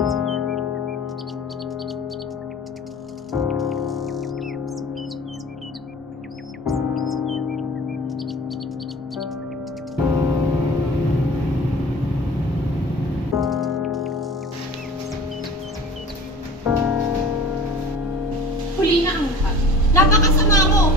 Huli na ang lahat. Napakasama mo!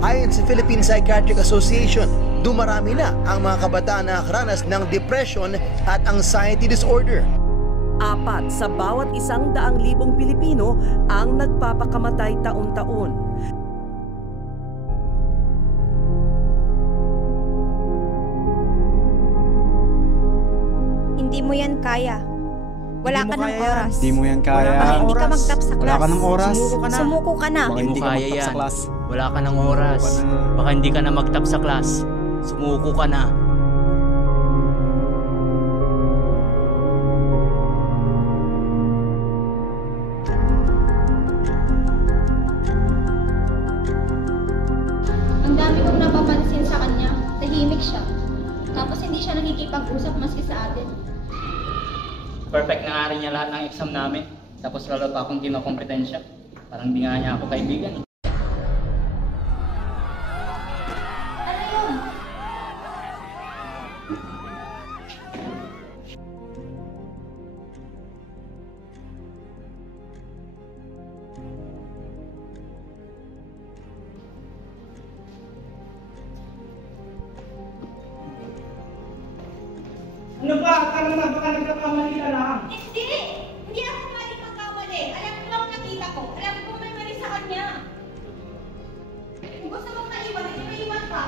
Ayon sa Philippine Psychiatric Association, dumarami na ang mga kabataan na nakaranas ng depression at anxiety disorder. 4 sa bawat 100,000 Pilipino ang nagpapakamatay taon-taon. Hindi mo yan kaya. Wala ka ng oras. Hindi mo yan kaya. Baka hindi ka mag-top sa class. Wala ka ng oras. Sumuko ka na. Baka hindi ka mag-top sa class. Wala ka ng oras. Baka hindi ka na mag-top sa class. Sumuko ka na. Ang dami kong napapansin sa kanya. Tahimik siya. Tapos hindi siya nakikipag-usap maski sa atin. Perfect na nga rin niya lahat ng exam namin. Tapos lalo pa akong kinokompetensya. Parang di nga niya ako kaibigan. Ano yun? Ano ba? Akala na baka nagkakamali ka lang. Hindi! Hindi ako maling magkamali. Alam ko lang nakita ko. Alam ko may mali sa kanya. Kung gusto mong maiwan, hindi maiwan ka.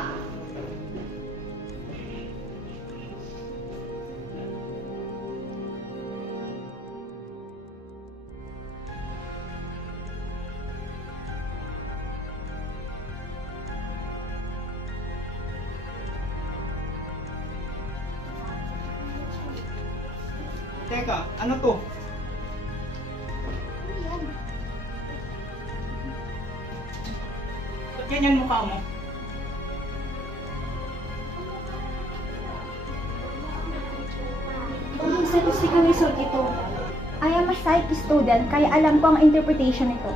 Teka, ano to? Ano yan? Ba't ganyan mukha mo? Ang statistical result ito. I am a psych student, kaya alam ko ang interpretation nito.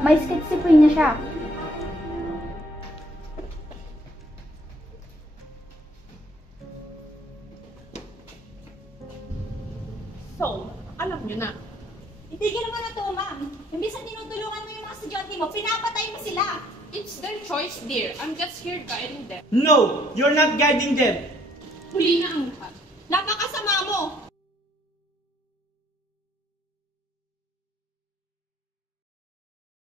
May schizophrenia siya. So, alam nyo na. Itigil mo na to, ma'am. Imbis na tinutulungan mo yung mga estudyante mo, pinapatay mo sila. It's their choice, dear. I'm just here guiding them. No! You're not guiding them! Huli na ang lahat.